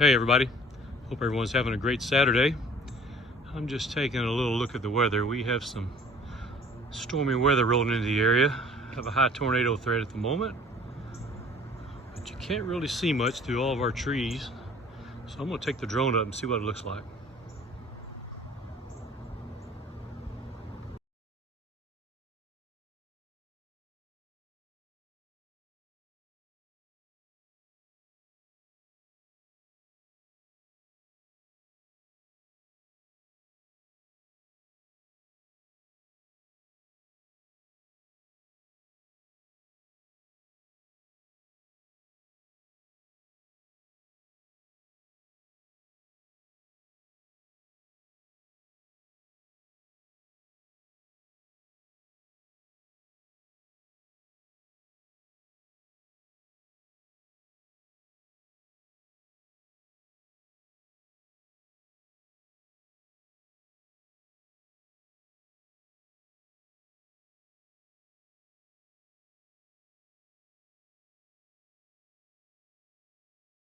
Hey everybody, hope everyone's having a great Saturday. I'm just taking a little look at the weather. We have some stormy weather rolling into the area. Have a high tornado threat at the moment, but you can't really see much through all of our trees. So I'm gonna take the drone up and see what it looks like.